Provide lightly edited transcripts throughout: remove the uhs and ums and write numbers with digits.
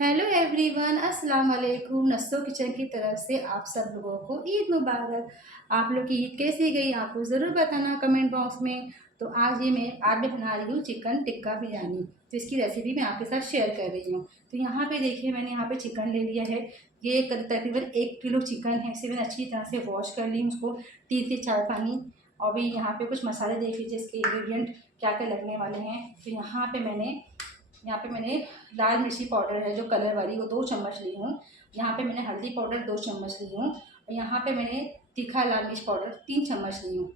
Hello everyone, अस्सलाम वालेकुम। नस्सो kitchen की तरफ से आप सब लोगों को ईद मुबारक। आप लोग की ईद कैसी गई आपको ज़रूर बताना कमेंट बॉक्स में। तो आज मैं बना रही हूँ चिकन टिक्का बिरयानी। तो इसकी रेसिपी मैं आपके साथ शेयर कर रही हूँ। तो यहाँ पे देखिए, मैंने यहाँ पे चिकन ले लिया है। ये तकरीबन 1 किलो चिकन है। इसे मैंने अच्छी तरह से वॉश कर ली, उसको 3 से 4 पानी। और भी यहाँ पे कुछ मसाले देख लीजिए, इसके इंग्रेडिएंट क्या क्या लगने वाले हैं। तो यहाँ पे मैंने लाल मिर्ची पाउडर है जो कलर वाली, वो 2 चम्मच ली हूँ। यहाँ पे मैंने हल्दी पाउडर 2 चम्मच ली हूँ। और यहाँ पे मैंने तीखा लाल मिर्च पाउडर 3 चम्मच ली हूँ।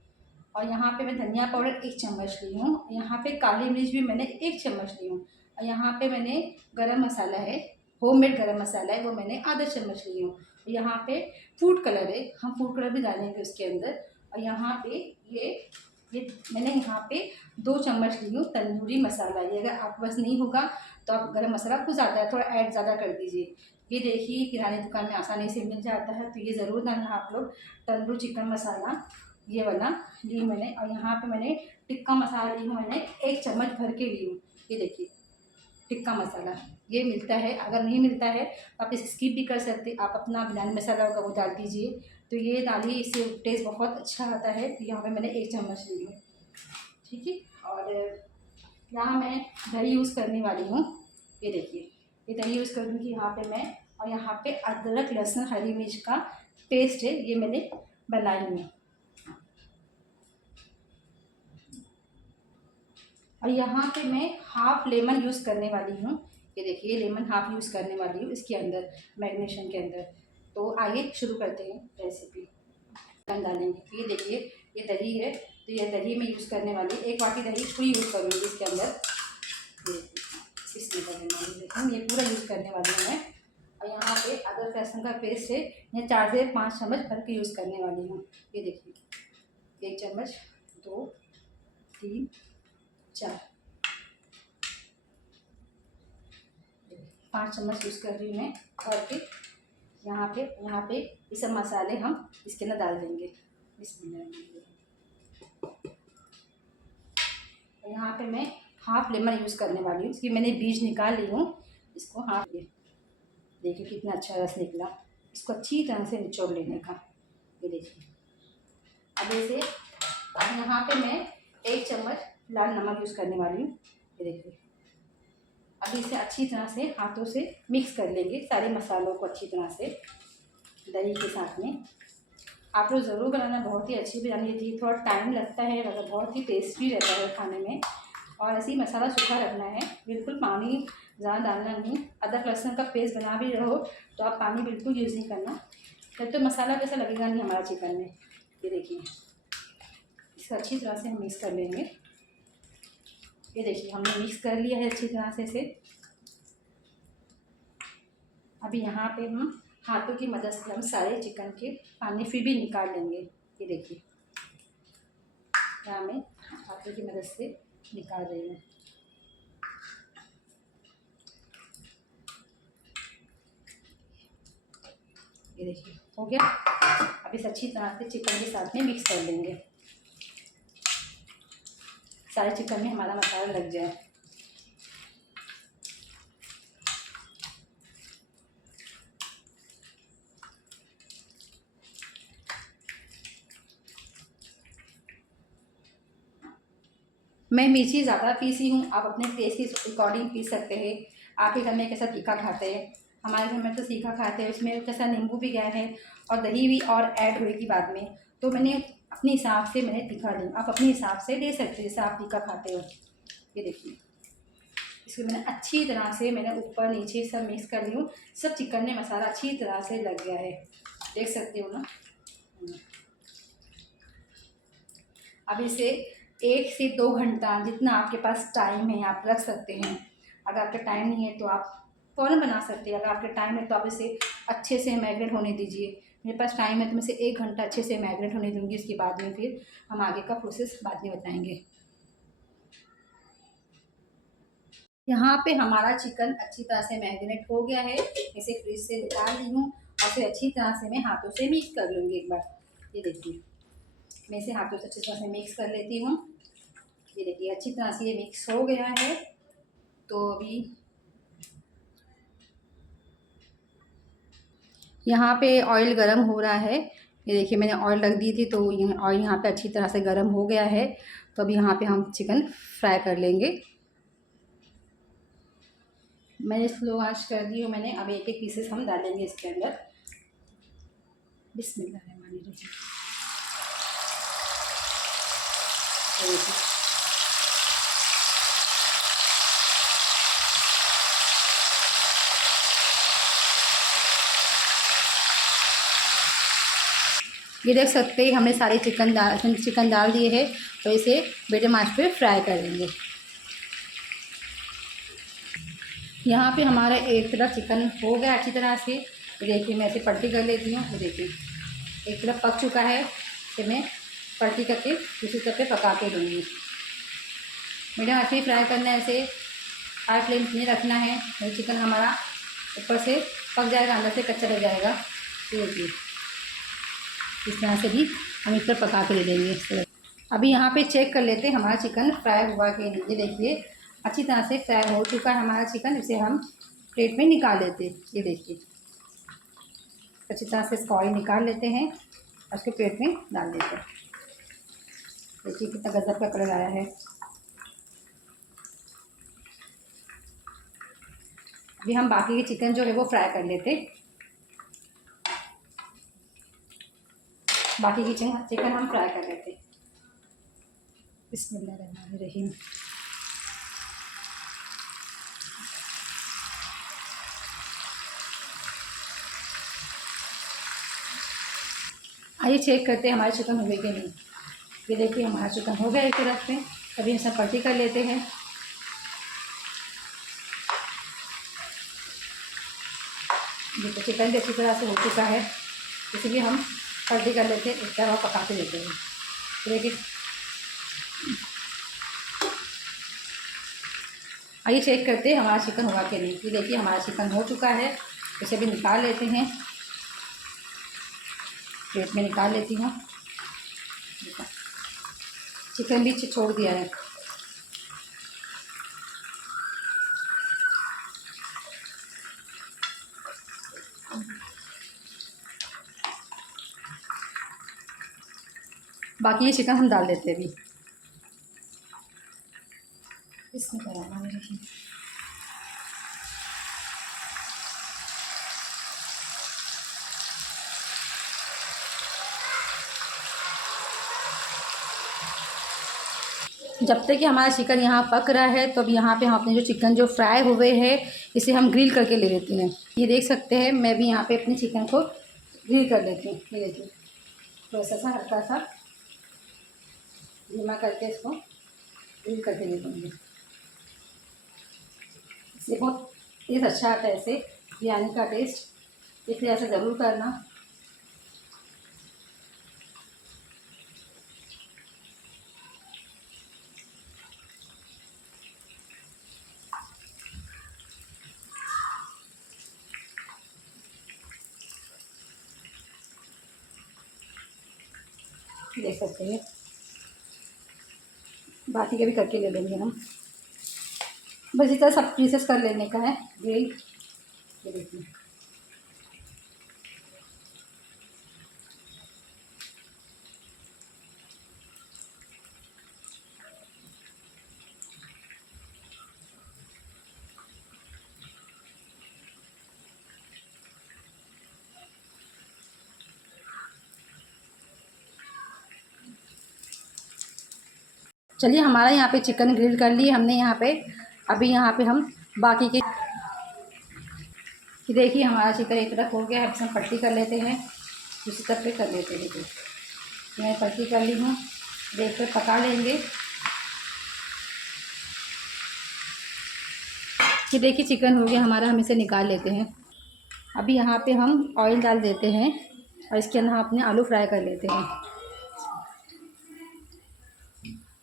और यहाँ पे मैं धनिया पाउडर 1 चम्मच ली हूँ। यहाँ पे काली मिर्च भी मैंने 1 चम्मच ली हूँ। और यहाँ पे मैंने गरम मसाला है, होममेड गरम मसाला है, वो मैंने आधा चम्मच ली हूँ। और यहाँ पे फूड कलर है, हम फूड कलर भी डालेंगे उसके अंदर। और यहाँ पे ये ये मैंने यहाँ पे 2 चम्मच ली हूँ तंदूरी मसाला। ये अगर आपके पास नहीं होगा तो आप गरम मसाला कुछ ज़्यादा थोड़ा ऐड ज़्यादा कर दीजिए। ये देखिए, किराने दुकान में आसानी से मिल जाता है, तो ये ज़रूर डालना आप लोग। तंदूरी चिकन मसाला ये वाला ली मैंने। और यहाँ पे मैंने टिक्का मसाला ली हूँ, मैंने 1 चम्मच भर के ली हूँ। ये देखिए, टिक्का मसाला ये मिलता है। अगर नहीं मिलता है तो आप इसे स्किप भी कर सकते, आप अपना बिरयानी मसाला होगा वो डाल दीजिए। तो ये डालिए, इससे टेस्ट बहुत अच्छा आता है। तो यहाँ पे मैंने 1 चम्मच ली हूँ, ठीक है। और यहाँ मैं दही यूज़ करने वाली हूँ। ये देखिए, ये दही यूज़ करूँगी यहाँ पे मैं। और यहाँ पे अदरक लहसुन हरी मिर्च का पेस्ट है, ये मैंने बनाई हूँ। और यहाँ पे मैं हाफ लेमन यूज़ करने वाली हूँ। ये देखिए, लेमन हाफ यूज़ करने वाली हूँ इसके अंदर, मैरिनेशन के अंदर। तो आइए शुरू करते हैं रेसिपी। चिकन डालेंगे। तो ये देखिए, ये दही है, तो ये दही में यूज़ करने वाली 1 वाटी दही पूरी यूज़ करूँगी इसके अंदर। ये इसमें करने वाली देखिए, ये पूरा यूज़ करने वाली हूँ मैं। और यहाँ पे अदरक लहसुन का पेस्ट है, ये 4 से 5 चम्मच भर के यूज़ करने वाली हूँ। ये देखिए, 1 चम्मच, 2, 3, 4, 5 चम्मच यूज़ कर रही हूँ मैं। और फिर यहाँ पे ये सब मसाले हम इसके अंदर डाल देंगे। और यहाँ पे मैं हाफ लेमन यूज़ करने वाली हूँ, इसकी मैंने बीज निकाल ली हूँ। इसको हाफ देखिए कितना अच्छा रस निकला। इसको अच्छी तरह से निचोड़ लेने का। ये देखिए, अब इसे यहाँ पे मैं 1 चम्मच लाल नमक यूज़ करने वाली हूँ। ये देखिए, अब इसे अच्छी तरह से हाथों से मिक्स कर लेंगे, सारे मसालों को अच्छी तरह से दही के साथ में। आप लोग ज़रूर बनाना, बहुत ही अच्छी बिरयानी थी। थोड़ा टाइम लगता है मगर बहुत ही टेस्टी रहता है खाने में। और ऐसे ही मसाला सूखा रखना है, बिल्कुल पानी ज़्यादा डालना नहीं। अदरक लहसुन का पेस्ट बना भी रहो तो आप पानी बिल्कुल यूज़ नहीं करना, फिर तो मसाला वैसा लगेगा नहीं हमारा चिकन में। ये देखिए, इसको अच्छी तरह से हम मिक्स कर लेंगे। ये देखिए, हमने मिक्स कर लिया है अच्छी तरह से इसे। अभी यहाँ पे हम हाथों की मदद से हम सारे चिकन के पानी फिर भी निकाल लेंगे। ये देखिए, यहाँ मैं हाथों की मदद से निकाल रही हूँ। ये देखिए, हो गया। अब इसे अच्छी तरह से चिकन के साथ में मिक्स कर लेंगे, सारे चिकन में हमारा मसाला लग जाए। मैं मिर्ची ज़्यादा पीसी हूँ, आप अपने टेस्ट के अकॉर्डिंग पीस सकते हैं। आपके घर में कैसा तीखा खाते हैं, हमारे घर में तो तीखा खाते हैं, उसमें कैसा नींबू भी गया है और दही भी और ऐड हुएगी बाद में। तो मैंने अपने हिसाब से मैंने तीखा ली, आप अपने हिसाब से ले सकते हैं जैसे आप तीखा खाते हो। ये देखिए, इसको मैंने अच्छी तरह से मैंने ऊपर नीचे सब मिक्स कर ली हूँ। सब चिकन में मसाला अच्छी तरह से लग गया है, देख सकते हो ना। अब इसे 1 से 2 घंटा, जितना आपके पास टाइम है आप रख सकते हैं। अगर आपका टाइम नहीं है तो आप फ़ौरन बना सकते हैं। अगर आपके टाइम है तो आप इसे अच्छे से मैरिनेट होने दीजिए। मेरे पास टाइम है तो मैं इसे 1 घंटा अच्छे से मैरिनेट होने दूँगी। इसके बाद में फिर हम आगे का प्रोसेस बाद में बताएँगे। यहाँ पे हमारा चिकन अच्छी तरह से मैरिनेट हो गया है। इसे फ्रिज से निकाल ली हूँ और फिर अच्छी तरह से मैं हाथों से मिक्स कर लूँगी एक बार। ये देखिए, मैं इसे हाथों से अच्छी तरह से मिक्स कर लेती हूँ। ये देखिए, अच्छी तरह से ये मिक्स हो गया है। तो अभी यहाँ पे ऑयल गरम हो रहा है। ये देखिए मैंने ऑयल रख दी थी तो ऑयल यहाँ पे अच्छी तरह से गरम हो गया है। तो अभी यहाँ पे हम चिकन फ्राई कर लेंगे। मैंने स्लो आंच कर दी हूँ मैंने। अब एक एक पीसेस हम डालेंगे इसके अंदर। बिस्मिल्लाहिर्रहमानिर्रहीम। ये देख सकते हैं हमने सारे चिकन डाल दिए हैं। तो इसे मीडियम आंच पे फ्राई कर लेंगे। यहाँ पे हमारा एक तरफ चिकन हो गया अच्छी तरह से। देखिए मैं इसे पलटी कर लेती हूँ। देखिए एक तरफ पक चुका है, तो मैं पलटी करके दूसरी तरफ पे पका के दूँगी। मीडियम आंच पे फ्राई करना है इसे, हाई फ्लेम नहीं रखना है। नहीं चिकन हमारा ऊपर से पक जाएगा, अंदर से कच्चा रह जाएगा। तो देखिए इस तरह से भी हम इस पर पका के ले देंगे। अभी यहाँ पे चेक कर लेते हैं हमारा चिकन फ्राई हुआ कि नहीं। ये देखिए अच्छी तरह से फ्राई हो चुका है हमारा चिकन। इसे हम प्लेट में निकाल लेते हैं। ये देखिए अच्छी तरह से इसका ऑयल निकाल लेते हैं और उसके प्लेट में डाल देते हैं। देखिए कितना गजब का कलर आया है। अभी हम बाकी के चिकन जो है वो फ्राई कर लेते। बाकी की चिकन हम फ्राई कर लेते। बिस्मिल्लाहिर्रहमानिर्रहीम। आइए चेक करते हैं हमारे चिकन हुए कि नहीं। ये देखिए हमारा चिकन हो गया एक तरफ से। अभी हम सब पलटी कर लेते हैं। देखिए चिकन भी अच्छी तरह से हो चुका है, इसलिए हम पलटी कर लेते हैं। इस तरह पका के लेते हैं। तो देखिए आइए चेक करते हैं हमारा चिकन हुआ कि नहीं। ये देखिए हमारा चिकन हो चुका है। इसे भी निकाल लेते हैं, प्लेट में निकाल लेती हूँ। चिकन भी छोड़ दिया है। बाकी ये चिकन हम डाल देते हैं अभी। इसमें कराना है। जब तक कि हमारा चिकन यहाँ पक रहा है तो अब यहाँ पे हम अपने जो चिकन जो फ्राई हुए हैं इसे हम ग्रिल करके ले लेते हैं। ये देख सकते हैं मैं भी यहाँ पे अपने चिकन को ग्रिल कर लेती हूँ। ये देखिए थोड़ा सा हल्का सा धीमा करके इसको ग्रिल करके ले लूँगी। इससे बहुत टेस्ट अच्छा आता है, ऐसे बिरयानी का टेस्ट। इसलिए ऐसा ज़रूर करना। देख सकते हैं बाकी का भी करके ले लेंगे हम। बस इस तरह सब पीसेस कर लेने का है। ये देखिए चलिए हमारा यहाँ पे चिकन ग्रिल कर लिए हमने यहाँ पे। अभी यहाँ पे हम बाकी के देखिए हमारा चिकन एक तरफ हो गया है। अब हम पलटी कर लेते हैं, दूसरी तरफ पे कर लेते हैं। देखिए मैं पलटी कर ली हूँ, देख कर पका लेंगे। कि देखिए चिकन हो गया हमारा, हम इसे निकाल लेते हैं। अभी यहाँ पे हम ऑयल डाल देते हैं और इसके अंदर हम अपने आलू फ्राई कर लेते हैं।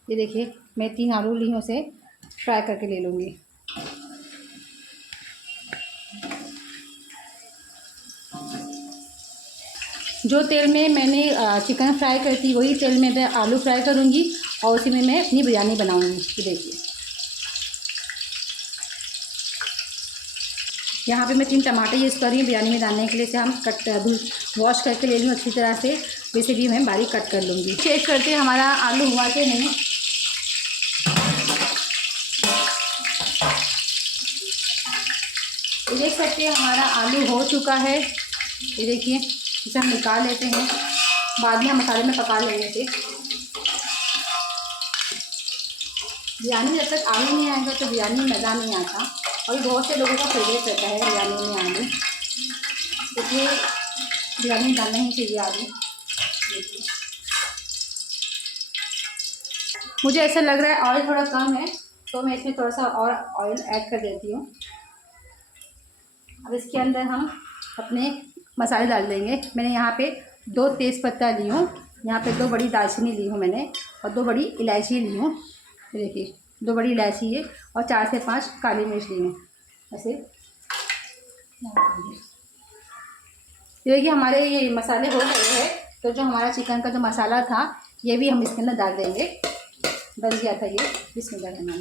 ये देखिए मैं 3 आलू ली हूँ, उसे फ्राई करके ले लूँगी। जो तेल में मैंने चिकन फ्राई करी थी वही तेल में मैं आलू फ्राई करूँगी और उसी में मैं अपनी बिरयानी बनाऊँगी। ये देखिए यहाँ पे मैं 3 टमाटर यूज़ कर रही हूँ बिरयानी में डालने के लिए। इसे हम वॉश करके ले लूँ अच्छी तरह से, वैसे भी मैं बारीक कट कर लूँगी। चेक करते हैं हमारा आलू हुआ कि नहीं। ये देख सकते हैं हमारा आलू हो चुका है। ये देखिए, इसे हम निकाल लेते हैं, बाद में हम मसाले में पका लेंगे इसे। बिरयानी में जब तक आलू नहीं आएगा तो बिरयानी में मज़ा नहीं आता, और ये बहुत से लोगों का फेवरेट रहता है बिरयानी में आलू, क्योंकि बिरयानी में डालना ही चाहिए आलू। मुझे ऐसा लग रहा है ऑयल थोड़ा कम है, तो मैं इसमें थोड़ा सा और ऑयल ऐड कर देती हूँ। अब इसके अंदर हम अपने मसाले डाल देंगे। मैंने यहाँ पे 2 तेज़पत्ता ली हूँ, यहाँ पे 2 बड़ी दालचीनी ली हूँ मैंने, और 2 बड़ी इलायची ली हूँ। देखिए 2 बड़ी इलायची है, और 4 से 5 काली मिर्च ली हूँ। ऐसे देखिए हमारे ये मसाले हो गए हैं। तो जो हमारा चिकन का जो मसाला था ये भी हम इसके अंदर डाल देंगे। डल गया था ये, इसमें डालना है।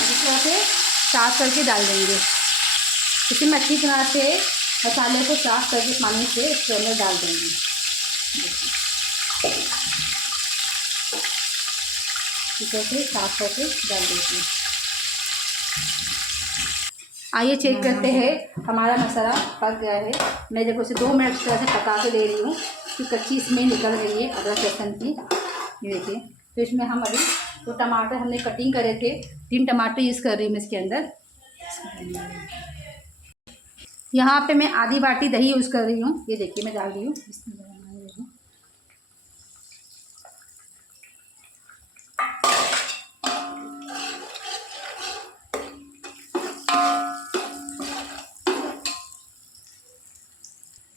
इस तरह से साफ़ करके डाल देंगे। इसमें अच्छी तरह से मसाले को साफ़ करके पानी से इसके अंदर डाल देंगे। इस तरह से साफ़ करके डाल दीजिए। आइए चेक करते हैं हमारा मसाला पक गया है। मैं देखो इसे 2 मिनट तरह से पका के ले रही हूँ कि कच्ची स्मेल निकल गई है अदरक लहसुन की। ये देखिए, तो इसमें हम अभी जो टमाटर हमने कटिंग करे थे, 3 टमाटर यूज़ कर रही हूँ मैं इसके अंदर। यहाँ पे मैं आधी बाटी दही यूज़ कर रही हूँ। ये देखिए मैं डाल रही हूँ।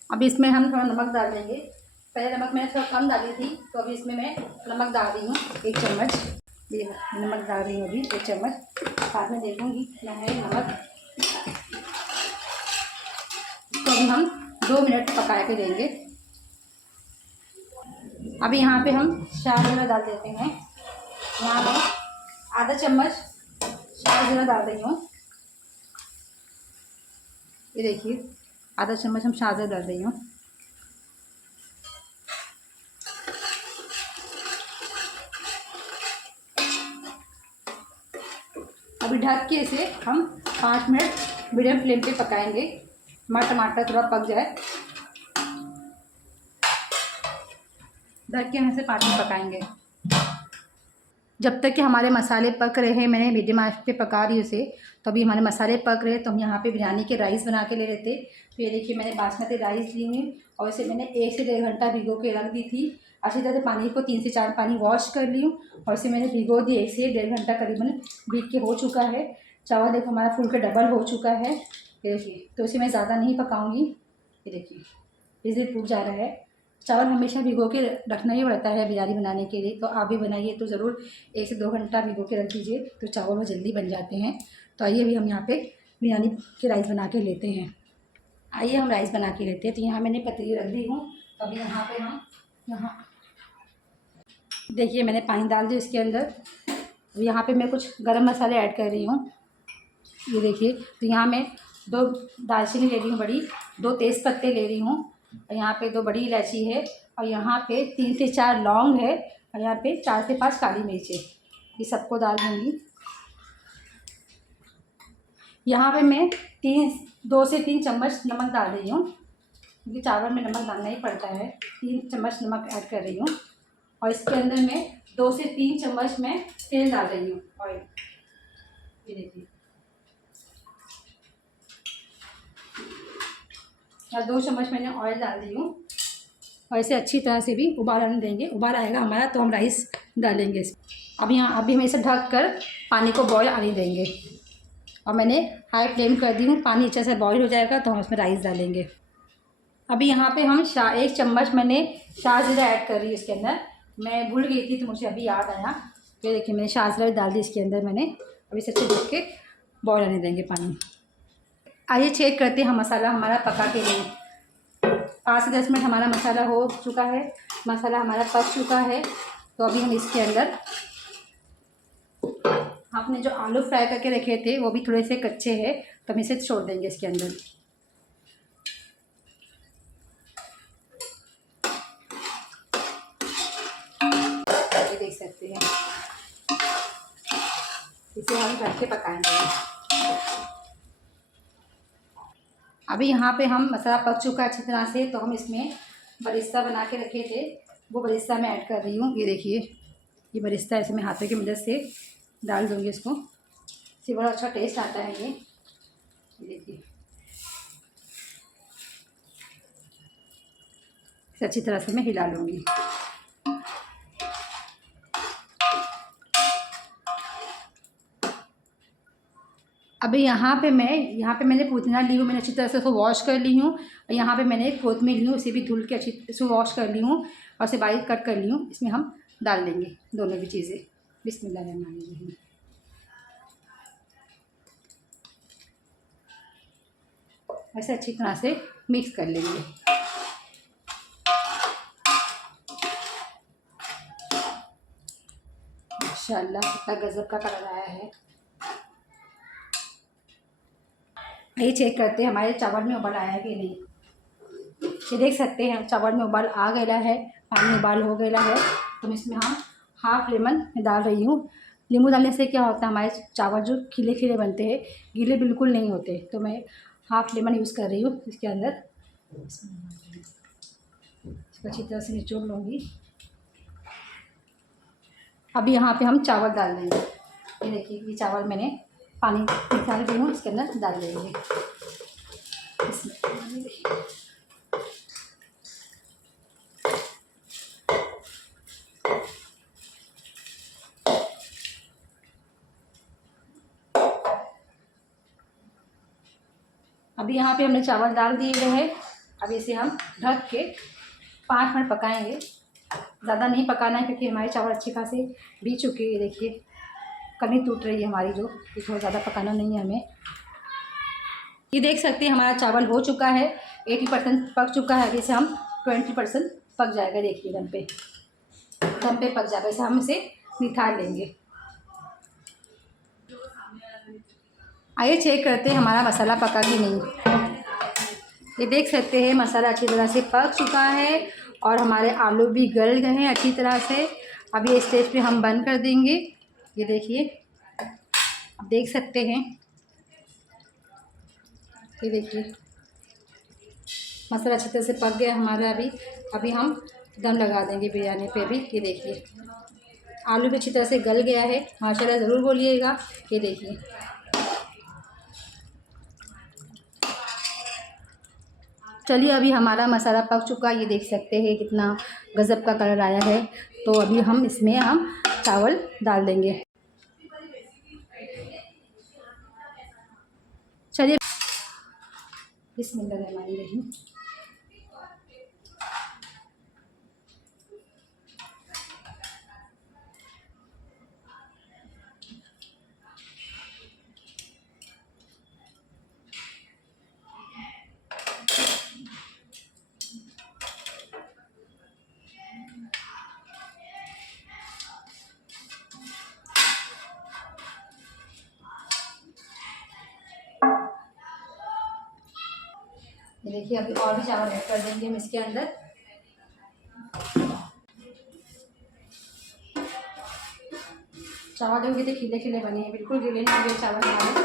अभी इसमें हम थोड़ा नमक डाल देंगे। पहले नमक मैंने थोड़ा कम डाली थी, तो अभी इसमें मैं नमक डाल रही हूँ 1 चम्मच। ये नमक डाल रही हूँ अभी 1 चम्मच। बाद में देखूँगी क्या है नमक। तो अभी हम 2 मिनट पका के लेंगे। अभी यहाँ पे हम शाह जीरा डाल देते हैं। यहाँ मैं आधा चम्मच शाह जीरा डाल रही हूँ। ये देखिए आधा चम्मच हम शाह जीरा डाल रही हूँ। अभी ढक के इसे हम 5 मिनट मीडियम फ्लेम पे पकाएंगे। हमारा टमाटर थोड़ा पक जाए, ढक के हम इसे 5 मिनट पकाएंगे। जब तक कि हमारे मसाले पक रहे हैं, मैंने मीडियम आंच पे पका रही उसे। तो अभी हमारे मसाले पक रहे हैं, तो हम यहाँ पे बिरयानी के राइस बना के ले लेते। तो ये देखिए मैंने बासमती राइस ली हुई, और इसे मैंने 1 से 1.5 घंटा भिगो के रख दी थी। अच्छी तरह से पानी को 3 से 4 पानी वॉश कर ली हूँ, और इसे मैंने भिगो दी। 1 से 1.5 घंटा करीबन भीग के हो चुका है। चावल देखो हमारा फुल के डबल हो चुका है। ये देखिए, तो इसे मैं ज़्यादा नहीं पकाऊँगी। ये देखिए इसे फूट जा रहा है। चावल हमेशा भिगो के रखना ही पड़ता है बिरयानी बनाने के लिए। तो आप भी बनाइए तो ज़रूर 1 से 2 घंटा भिगो के रख दीजिए, तो चावल वो जल्दी बन जाते हैं। तो आइए अभी हम यहाँ पे बिरयानी के राइस बना के लेते हैं। आइए हम राइस बना के लेते हैं। तो यहाँ मैंने पतीली रख दी हूँ। तो अभी यहाँ पे हम देखिए मैंने पानी डाल दिया इसके अंदर। अब यहाँ पे मैं कुछ गरम मसाले ऐड कर रही हूँ। ये देखिए, तो यहाँ मैं 2 दालचीनी ले रही हूँ बड़ी, 2 तेज़पत्ते ले रही हूँ, और यहाँ पे 2 बड़ी इलायची है, और यहाँ पे 3 से 4 लौंग है, और यहाँ पे 4 से 5 काली मिर्च है। ये सबको डाल दूँगी। यहाँ पे मैं 2 से 3 चम्मच नमक डाल रही हूँ, क्योंकि चावल में नमक डालना ही पड़ता है। 3 चम्मच नमक ऐड कर रही हूँ, और इसके अंदर मैं 2 से 3 चम्मच मैं तेल डाल रही हूँ, ऑयल। ये देखिए, और 2 चम्मच मैंने ऑयल डाल दी हूँ, और इसे अच्छी तरह से भी उबाल आने देंगे। उबाल आएगा हमारा तो हम राइस डालेंगे इसमें। अभी हम इसे ढक कर पानी को बॉयल आने देंगे, और मैंने हाई फ्लेम कर दी हूँ। पानी अच्छे से बॉयल हो जाएगा तो हम उसमें राइस डालेंगे। अभी यहाँ पे हम 1 चम्मच मैंने शाह जीरा ऐड कर रही हूँ इसके अंदर। मैं भूल गई थी तो मुझे अभी याद आया। ये देखिए मैंने शाह जीरा डाल दी इसके अंदर मैंने। अभी इसे अच्छे ढक के बॉयल आने देंगे पानी। आइए चेक करते हैं हम मसाला हमारा पका के लिए। 5 से 10 मिनट हमारा मसाला हो चुका है, मसाला हमारा पक चुका है। तो अभी हम इसके अंदर आपने जो आलू फ्राई करके रखे थे वो भी थोड़े से कच्चे हैं, तो हम इसे छोड़ देंगे इसके अंदर। ये देख सकते हैं, इसे हम ढक के पकाएंगे। अभी यहाँ पे हम मसाला पक चुका अच्छी तरह से, तो हम इसमें बरिस्ता बना के रखे थे वो बरिस्ता मैं ऐड कर रही हूँ। ये देखिए, ये बरिस्ता ऐसे मैं हाथों की मदद से डाल दूँगी इसको, इससे बड़ा अच्छा टेस्ट आता है। ये देखिए, इसे अच्छी तरह से मैं हिला लूँगी। अभी यहाँ पे मैंने पुदीना ली हूँ, मैंने अच्छी तरह से उसको वॉश कर ली हूँ। और यहाँ पे मैंने कोतमीर ली हूँ, उसे भी धुल के अच्छी से वॉश कर ली हूँ और उसे बारीक कट कर ली हूँ। इसमें हम डाल देंगे दोनों भी चीज़ें। बिस्मिल्लाहिर्रहमानिर्रहीम। ऐसे अच्छी तरह से मिक्स कर लेंगे। माशाअल्लाह, कितना गजब का कलर आया है। ये चेक करते हैं हमारे चावल में उबाल आया है कि नहीं। ये देख सकते हैं चावल में उबाल आ गया है, पानी उबाल हो गया है। तो इसमें हम हाफ लेमन डाल रही हूँ। नींबू डालने से क्या होता है, हमारे चावल जो खिले खिले बनते हैं, गीले बिल्कुल नहीं होते। तो मैं हाफ लेमन यूज़ कर रही हूँ इसके अंदर। इसको अच्छी तरह से निचोड़ लूँगी। अभी यहाँ पे हम चावल डाल देंगे। ये देखिए, ये चावल मैंने पानी निकाल रही हूँ, इसके अंदर डाल देंगे। अभी यहाँ पे हमने चावल डाल दिए हैं। अब इसे हम ढक के 5 मिनट पकाएंगे। ज़्यादा नहीं पकाना है क्योंकि हमारे चावल अच्छे खासे भीग चुके हैं। ये देखिए, कनी टूट रही है हमारी, जो कि थोड़ा ज़्यादा पकाना नहीं है हमें। ये देख सकते हैं हमारा चावल हो चुका है, 80% पक चुका है। अभी इसे हम 20% पक जाएगा। देखिए, दम पे पक जाएगा। इसे हम इसे निकाल लेंगे। आइए चेक करते हैं हमारा मसाला पका कि नहीं। ये देख सकते हैं मसाला अच्छी तरह से पक चुका है और हमारे आलू भी गल गए हैं अच्छी तरह से। अब ये स्टेज पे हम बंद कर देंगे। ये देखिए, आप देख सकते हैं, ये देखिए मसाला अच्छी तरह से पक गया हमारा। अभी हम दम लगा देंगे बिरयानी पे भी। ये देखिए, आलू भी अच्छी तरह से गल गया है। माशाल्लाह ज़रूर बोलिएगा। ये देखिए, चलिए अभी हमारा मसाला पक चुका है। ये देख सकते हैं कितना गज़ब का कलर आया है। तो अभी हम इसमें चावल डाल देंगे। चलिए, बिस्मिल्लाहिर्रहमानिर्रहीम। ये देखिए, अभी और भी चावल ऐड कर देंगे हम इसके अंदर। चावल देखो कितने खिले खिले बने हैं, बिल्कुल गीले नहीं हुए चावल हमारे।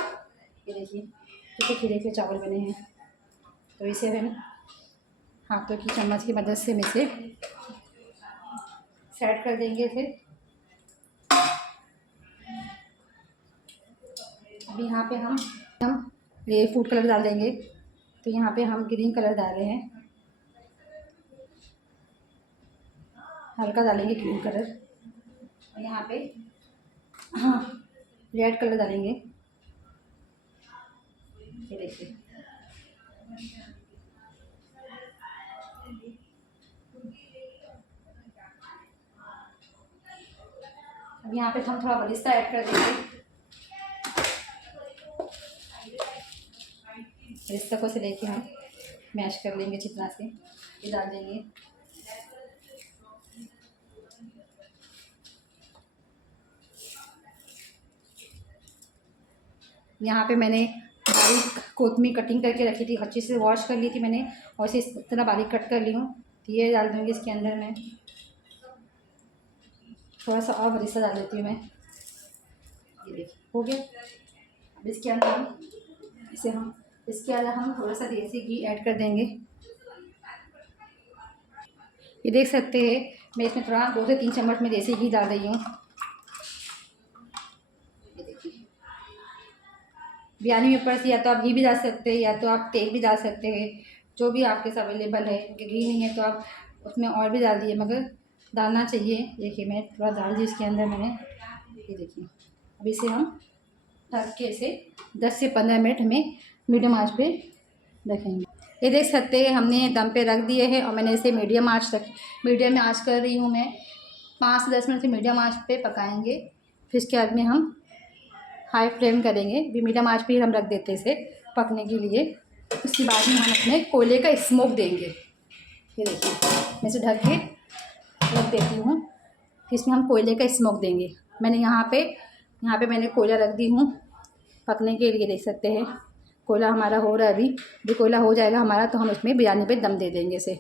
ये देखिए कितने खिले खिले चावल बने हैं। तो इसे हम हाथों की चम्मच की मदद से इसे सेट कर देंगे। इसे अभी यहाँ पे हम ये फूड कलर डाल देंगे। तो यहाँ पे हम ग्रीन कलर डाल रहे हैं, हल्का डालेंगे ग्रीन कलर। और यहाँ पे रेड कलर डालेंगे। ये देखिए, अब यहाँ पे हम थोड़ा बरिस्ता ऐड कर देंगे। बरिस्ता को से लेके हम मैश कर लेंगे अच्छी तरह से। ये डाल देंगे। यहाँ पे मैंने बारीक कोतमीर कटिंग करके रखी थी, अच्छे से वॉश कर ली थी मैंने और इसे इस तरह बारीक कट कर ली हूँ। तो ये डाल दूँगी इसके अंदर मैं, थोड़ा सा और बरीसा डाल देती हूँ मैं। ये देखिए हो गया। अब इसके अंदर हम थोड़ा सा देसी घी ऐड कर देंगे। ये देख सकते हैं मैं इसमें थोड़ा 2 से 3 चम्मच में देसी घी डाल रही हूँ। ये देखिए, बिरयानी में ऊपर से या तो आप घी भी डाल सकते हैं या तो आप तेल भी डाल सकते हैं, जो भी आपके साथ अवेलेबल है। क्योंकि घी नहीं है तो आप उसमें और भी डाल दिए, मगर डालना चाहिए। देखिए मैं थोड़ा डाल दी इसके अंदर मैंने। ये देखिए, अब इसे हम ढक के इसे 10 से 15 मिनट हमें मीडियम आंच पे रखेंगे। ये देख सकते हैं हमने दम पे रख दिए हैं और मैंने इसे मीडियम में आंच कर रही हूँ मैं। 5 से 10 मिनट से मीडियम आंच पे पकाएंगे। फिर इसके बाद में हम हाई फ्लेम करेंगे, भी मीडियम आंच पे ही हम रख देते हैं इसे पकने के लिए। उसके बाद में हम अपने कोयले का स्मोक देंगे। ये देखिए मैं इसे ढक के रख देती हूँ, फिर इसमें हम कोयले का स्मोक देंगे। मैंने यहाँ पे मैंने कोयला रख दी हूँ पकने के लिए। देख सकते हैं कोयला हमारा हो रहा है अभी। भी कोयला हो जाएगा हमारा तो हम इसमें बिरयानी पे दम दे देंगे इसे।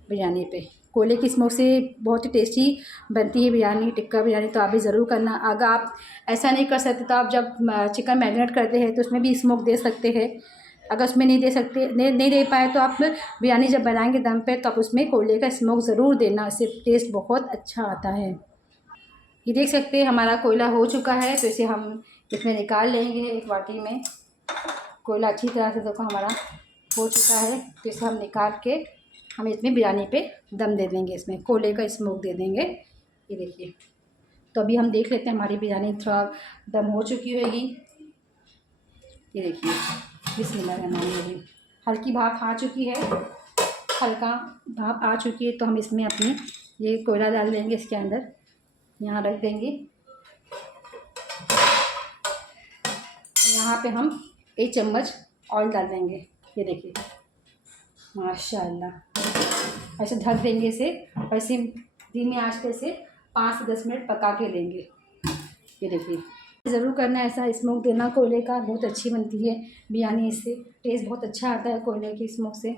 बिरयानी पे कोयले की स्मोक से बहुत ही टेस्टी बनती है बिरयानी, टिक्का बिरयानी। तो आप भी ज़रूर करना। अगर आप ऐसा नहीं कर सकते तो आप जब चिकन मैरिनेट करते हैं तो उसमें भी स्मोक दे सकते हैं। अगर उसमें नहीं दे पाए तो आप बिरयानी जब बनाएंगे दम पे तो आप उसमें कोयले का स्मोक ज़रूर देना, इससे टेस्ट बहुत अच्छा आता है। ये देख सकते हैं हमारा कोयला हो चुका है, तो इसे हम इसमें निकाल लेंगे एक वाटी में। कोयला अच्छी तरह से देखो हमारा हो चुका है, तो इसे हम निकाल के हम इसमें बिरयानी पे दम दे देंगे, इसमें कोयले का स्मोक दे देंगे। ये देखिए, तो अभी हम देख लेते हैं हमारी बिरयानी थोड़ा दम हो चुकी होगी। ये देखिए बिस्मिल्लाहिर्रहमानिर्रहीम, हल्की भाप आ चुकी है, हल्का भाप आ चुकी है। तो हम इसमें अपनी ये कोयला डाल देंगे इसके अंदर, यहाँ रख देंगे। यहाँ पे हम 1 चम्मच ऑयल डाल देंगे। ये देखिए माशाल्लाह, ऐसे ढक देंगे इसे और इसे धीमी आंच पे इसे 5 से 10 मिनट पका के लेंगे। ये देखिए ज़रूर करना ऐसा स्मोक देना कोयले का, बहुत अच्छी बनती है बिरयानी, इससे टेस्ट बहुत अच्छा आता है कोयले की स्मोक से।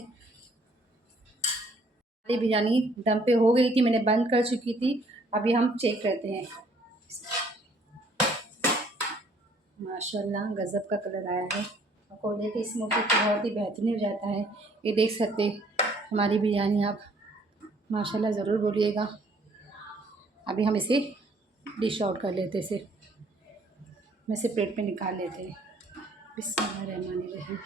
बिरयानी दम पे हो गई थी, मैंने बंद कर चुकी थी। अभी हम चेक करते हैं। माशाल्लाह गज़ब का कलर आया है और कोयले के स्मोक से बहुत ही बेहतरीन हो जाता है। ये देख सकते हमारी बिरयानी, आप माशाल्लाह ज़रूर बोलिएगा। अभी हम इसे डिश आउट कर लेते, इसे मैं इसे प्लेट में निकाल लेते हैं। बिस्मिल्लाहिर्रहमानिर्रहीम।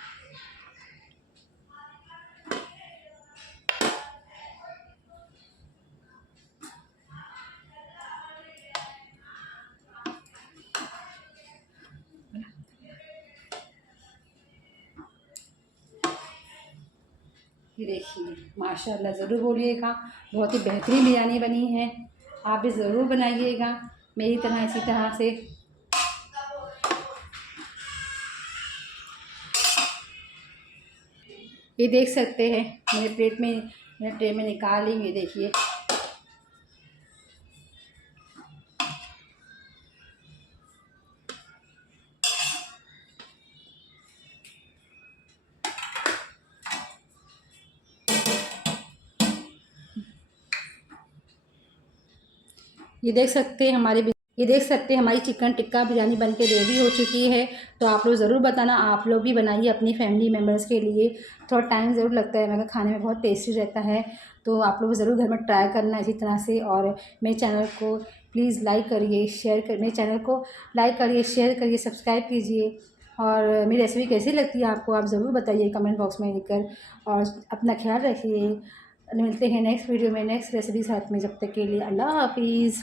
ये देखिए माशाल्लाह ज़रूर बोलिएगा, बहुत ही बेहतरीन बिरयानी बनी है। आप भी ज़रूर बनाइएगा मेरी तरह, इसी तरह से। ये देख सकते हैं मेरे ट्रे में निकाल ली। ये देखिए ये देख सकते हैं हमारी चिकन टिक्का बिरयानी बनके रेडी हो चुकी है। तो आप लोग ज़रूर बताना, आप लोग भी बनाइए अपनी फैमिली मेम्बर्स के लिए। थोड़ा टाइम ज़रूर लगता है मगर खाने में बहुत टेस्टी रहता है। तो आप लोग ज़रूर घर में ट्राई करना इसी तरह से। और मेरे चैनल को प्लीज़ लाइक करिए, मेरे चैनल को लाइक करिए, शेयर करिए, सब्सक्राइब कीजिए। और मेरी रेसिपी कैसी लगती है आपको, आप ज़रूर बताइए कमेंट बॉक्स में लिखकर। और अपना ख्याल रखिए। मिलते हैं नेक्स्ट वीडियो में नेक्स्ट रेसिपी साथ में। जब तक के लिए अल्लाह हाफिज़।